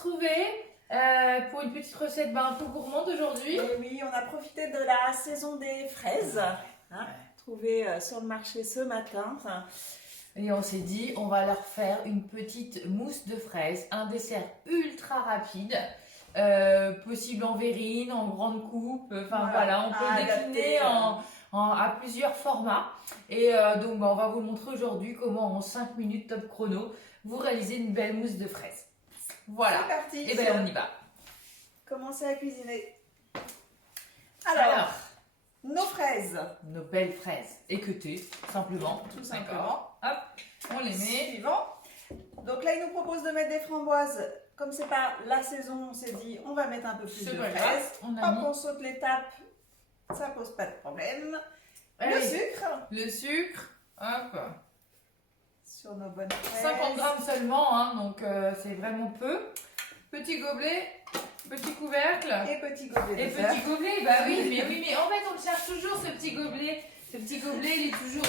retrouver pour une petite recette un peu gourmande aujourd'hui. Et oui, on a profité de la saison des fraises, hein, trouvées sur le marché ce matin. Et on s'est dit, on va leur faire une petite mousse de fraises, un dessert ultra rapide, possible en verrine, en grande coupe, enfin voilà, on peut le décliner à plusieurs formats. Et donc on va vous montrer aujourd'hui comment en 5 minutes top chrono, vous réalisez une belle mousse de fraises. Voilà, c'est parti. Et bien on y va. Commencez à cuisiner. Alors, nos fraises. Nos belles fraises équeutées, simplement. Tout simplement. Hop, on les met. Suivant. Donc là, il nous propose de mettre des framboises. Comme c'est pas la saison, on s'est dit on va mettre un peu plus de fraises. On saute l'étape, ça pose pas de problème. Le sucre. Le sucre, hop. Sur nos bonnes fraises. 50 grammes seulement, hein, donc c'est vraiment peu. Petit gobelet, petit couvercle. Et petit gobelet. Et petit gobelet, bah oui, mais en fait on le cherche toujours ce petit gobelet. Ce petit gobelet, il est toujours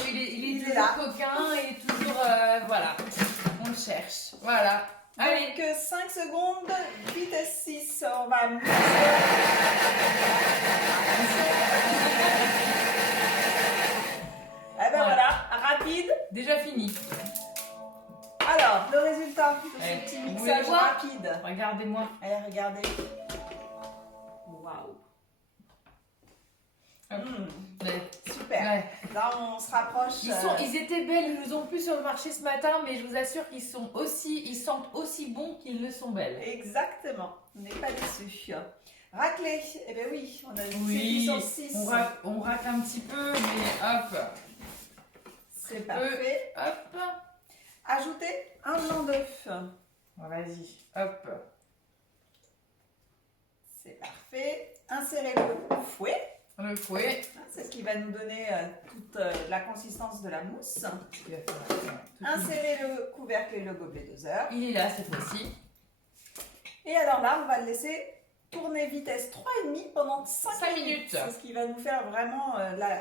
coquin, il est toujours, voilà, on le cherche. Voilà. Allez. Donc 5 secondes, vitesse 6, on va mixer. Eh ben voilà, rapide. Déjà fini. Alors, le résultat de ce Allez, petit vous mixage voulez voir ? rapide. Regardez-moi. Allez, regardez. Waouh. Super. Ouais. Là, on se rapproche. Ils étaient belles, ils nous ont plu sur le marché ce matin, mais je vous assure qu'ils sentent aussi bons qu'ils le sont belles. Exactement. On n'est pas déçus. Raclée. Eh bien oui, on a vu Oui, sur 6. on racle un petit peu, mais hop. C'est parfait. Hop. Ajoutez un blanc d'œuf. Vas-y, hop. C'est parfait. Insérez le fouet. Le fouet. C'est ce qui va nous donner toute la consistance de la mousse. Insérez le couvercle et le gobelet doseur. Il est là cette fois-ci. Et alors là, on va le laisser tourner vitesse 3,5 pendant 5 minutes. C'est ce qui va nous faire vraiment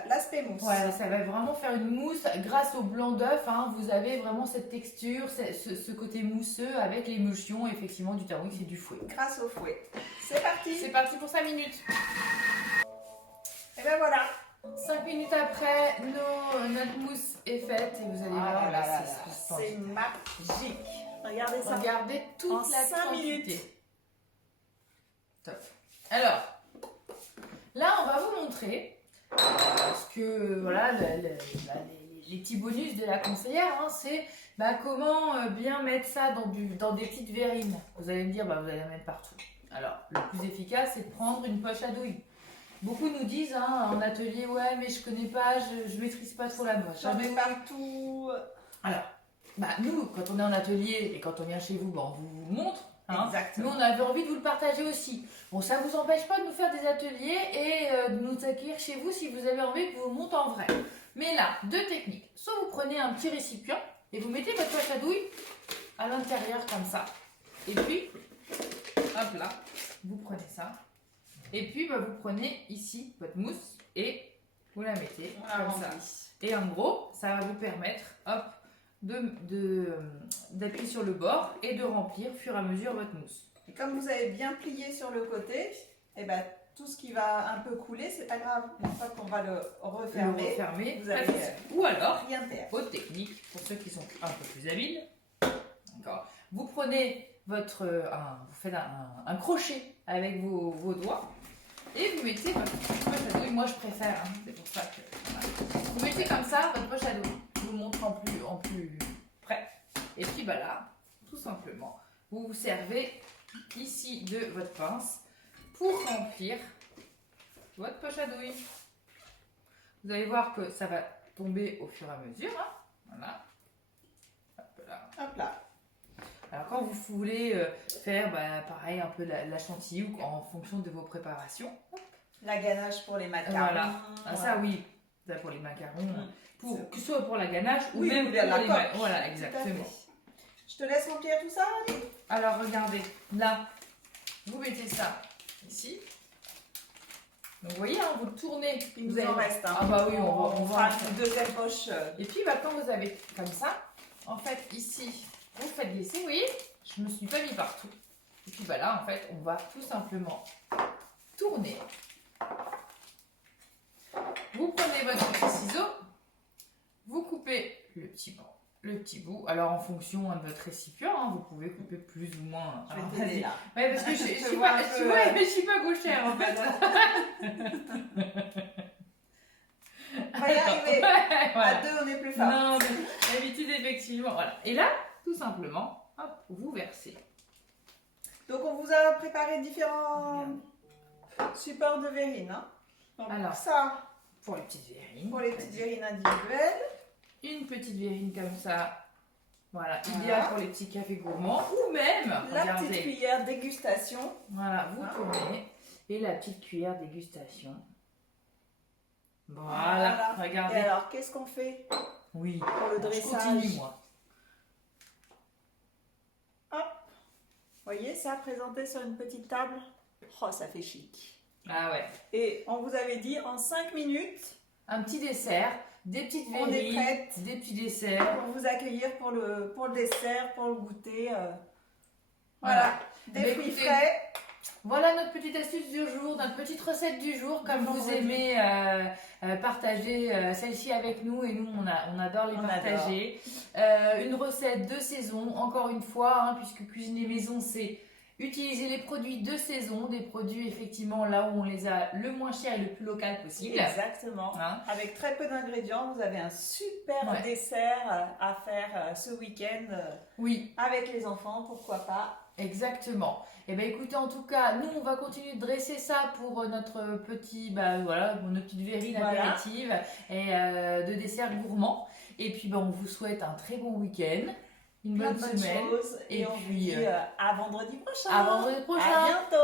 l'aspect mousse. Ouais, ça va vraiment faire une mousse. Grâce au blanc d'œuf, hein, vous avez vraiment cette texture, ce côté mousseux avec l'émulsion effectivement du thermomix et du fouet. Grâce au fouet. C'est parti. C'est parti pour 5 minutes. Et ben voilà. 5 minutes après, notre mousse est faite et vous allez voir, c'est magique. Regardez ça. Regardez toute en la 5 quantité. minutes. Top. Alors, là, on va vous montrer parce que voilà, les petits bonus de la conseillère, hein, c'est comment bien mettre ça dans des petites verrines. Vous allez me dire, vous allez la mettre partout. Alors, le plus efficace, c'est de prendre une poche à douille. Beaucoup nous disent en atelier, ouais, mais je connais pas, je maîtrise pas trop la poche. J'en mets partout. Alors, nous, quand on est en atelier et quand on vient chez vous, on vous montre. Exactement. Nous, on avait envie de vous le partager aussi. Bon, ça vous empêche pas de nous faire des ateliers et de nous accueillir chez vous si vous avez envie que vous monte en vrai. Mais là, 2 techniques. Soit vous prenez un petit récipient et vous mettez votre poche à douille à l'intérieur comme ça. Et puis, hop là, vous prenez ça. Et puis, vous prenez ici votre mousse et vous la mettez comme ça. Et en gros, ça va vous permettre, hop, d'appuyer sur le bord et de remplir au fur et à mesure votre mousse. Et comme vous avez bien plié sur le côté, tout ce qui va un peu couler, c'est pas grave. Une fois qu'on va le refermer, vous allez ou alors, rien perdre. autre technique, pour ceux qui sont un peu plus habiles, vous prenez vous faites un crochet avec vos doigts et vous mettez votre poche à douille. Moi je préfère, c'est pour ça que vous mettez comme ça votre poche à douille. Je vous montre en plus près. Et puis là, tout simplement, vous vous servez ici de votre pince pour remplir votre poche à douille. Vous allez voir que ça va tomber au fur et à mesure. Voilà. Hop là. Hop là. Alors quand vous voulez faire pareil un peu la chantilly ou en fonction de vos préparations. La ganache pour les macarons. Voilà. Ça oui, ça pour les macarons. Que ce soit pour la ganache ou même pour la les coque. Voilà, exactement. Je te laisse remplir tout ça, allez. Alors regardez, là, vous mettez ça ici. Donc vous voyez, vous le tournez. Il nous en reste. Ah bah oui, on fera une deuxième poche. Et puis quand vous avez comme ça, en fait ici, vous faites glisser, vous voyez, je me suis pas mis partout. Et puis voilà, en fait, on va tout simplement tourner. Vous prenez votre petit ciseau, vous coupez le petit bout. Alors en fonction de votre récipient, hein, vous pouvez couper plus ou moins. Je vais t'aider là. Ouais, parce que je suis pas gauchère en fait. On va y arriver. Voilà. À deux, on est plus fort. Non, mais d'habitude, effectivement. Voilà. Et là, tout simplement, hop, vous versez. Donc on vous a préparé différents supports de verrine. Hein. Donc alors, ça, pour les petites verrines. pour les petites verrines individuelles. Une petite verrine comme ça. Voilà, idéal pour les petits cafés gourmands. Ou même, la regardez. petite cuillère dégustation. Voilà, vous tournez. Et la petite cuillère dégustation. Voilà, regardez. Et alors, qu'est-ce qu'on fait Oui, pour le dressage? je continue, moi. Hop. Vous voyez ça présenté sur une petite table? Oh, ça fait chic. Ah ouais. Et on vous avait dit en 5 minutes. Un petit dessert, des petites On est verrines, prête des petits desserts. pour vous accueillir pour le dessert, pour le goûter. Voilà, des fruits frais. Voilà notre petite astuce du jour, notre petite recette du jour. Comme vous aimez partager celle-ci avec nous, et nous on adore les partager. Une recette de saison, encore une fois, hein, puisque cuisiner maison c'est utiliser les produits de saison, des produits effectivement là où on les a le moins cher et le plus local possible. Exactement. Hein? Avec très peu d'ingrédients, vous avez un super dessert à faire ce week-end. Oui. Avec les enfants, pourquoi pas. Exactement. Et bien écoutez, en tout cas, nous on va continuer de dresser ça pour notre petit, voilà, pour nos petites verrines apéritives et de desserts gourmands. Et puis on vous souhaite un très bon week-end, une bonne semaine. Et on vous dit à vendredi prochain. À vendredi prochain. À bientôt.